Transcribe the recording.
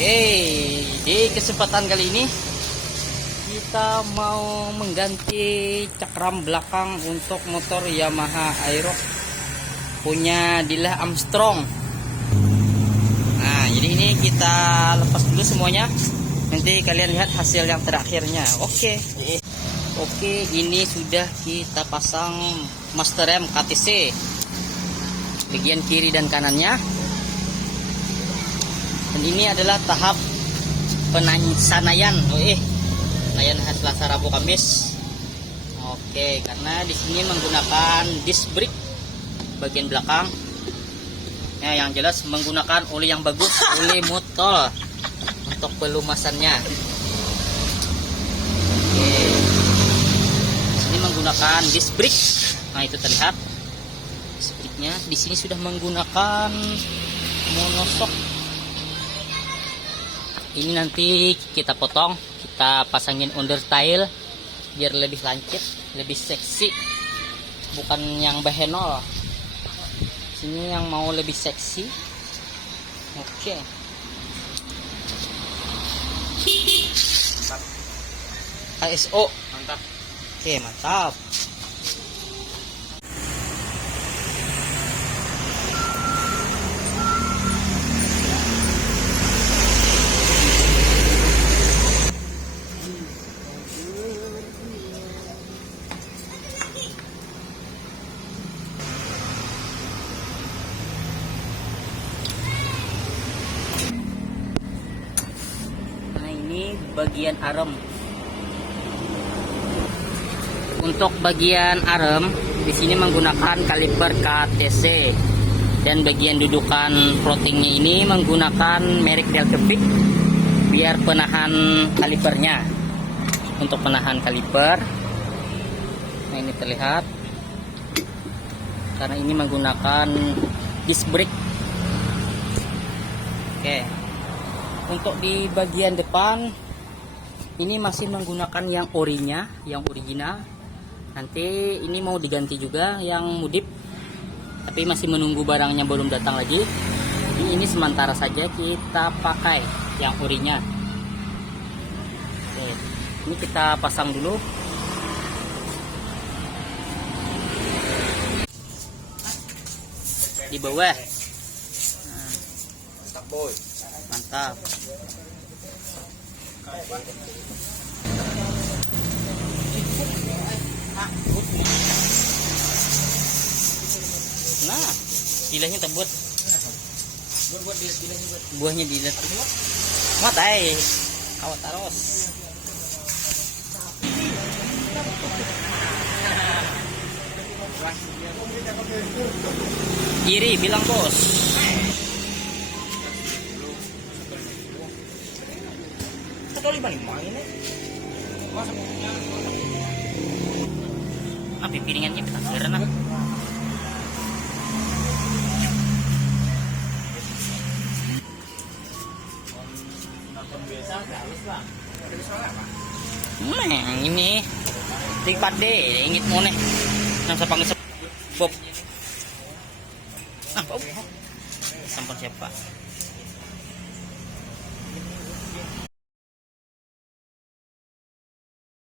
Oke, di kesempatan kali ini kita mau mengganti cakram belakang untuk motor Yamaha Aerox punya Dila Armstrong. Nah, jadi ini kita lepas dulu semuanya. Nanti kalian lihat hasil yang terakhirnya. Oke, ini sudah kita pasang master rem KTC bagian kiri dan kanannya. Dan ini adalah tahap pensanaian, pensanaian Selasa Rabu Kamis. Oke, karena di sini menggunakan disc brake bagian belakang. Ya, yang jelas menggunakan oli yang bagus, oli motor untuk pelumasannya. Oke, ini menggunakan disc brake. Nah, itu terlihat disc brake-nya. Di sini sudah menggunakan monoshock. Ini nanti kita potong, kita pasangin understyle biar lebih lancip, lebih seksi. Bukan yang bahenol. Sini yang mau lebih seksi. Oke. ASO. Mantap. Oke, mantap. Bagian arem. Untuk bagian arem di sini menggunakan kaliper KTC dan bagian dudukan floatingnya ini menggunakan merek Delcavic biar penahan kalipernya. Untuk penahan kaliper, nah ini terlihat karena ini menggunakan disc brake. Oke. Untuk di bagian depan ini masih menggunakan yang orinya, yang original. Nanti ini mau diganti juga yang modif, tapi masih menunggu barangnya belum datang lagi. Ini sementara saja kita pakai yang orinya. Oke, ini kita pasang dulu. Di bawah. Mantap boy. Mantap. Nah, bilahnya terbuat. Buahnya dilet. Matai. Awat taros. Kiri bilang bos. Api piringannya kita karena ini tipat deh ingit mau nih nang sapang Bob. Nah, Bob. Sampun siapa?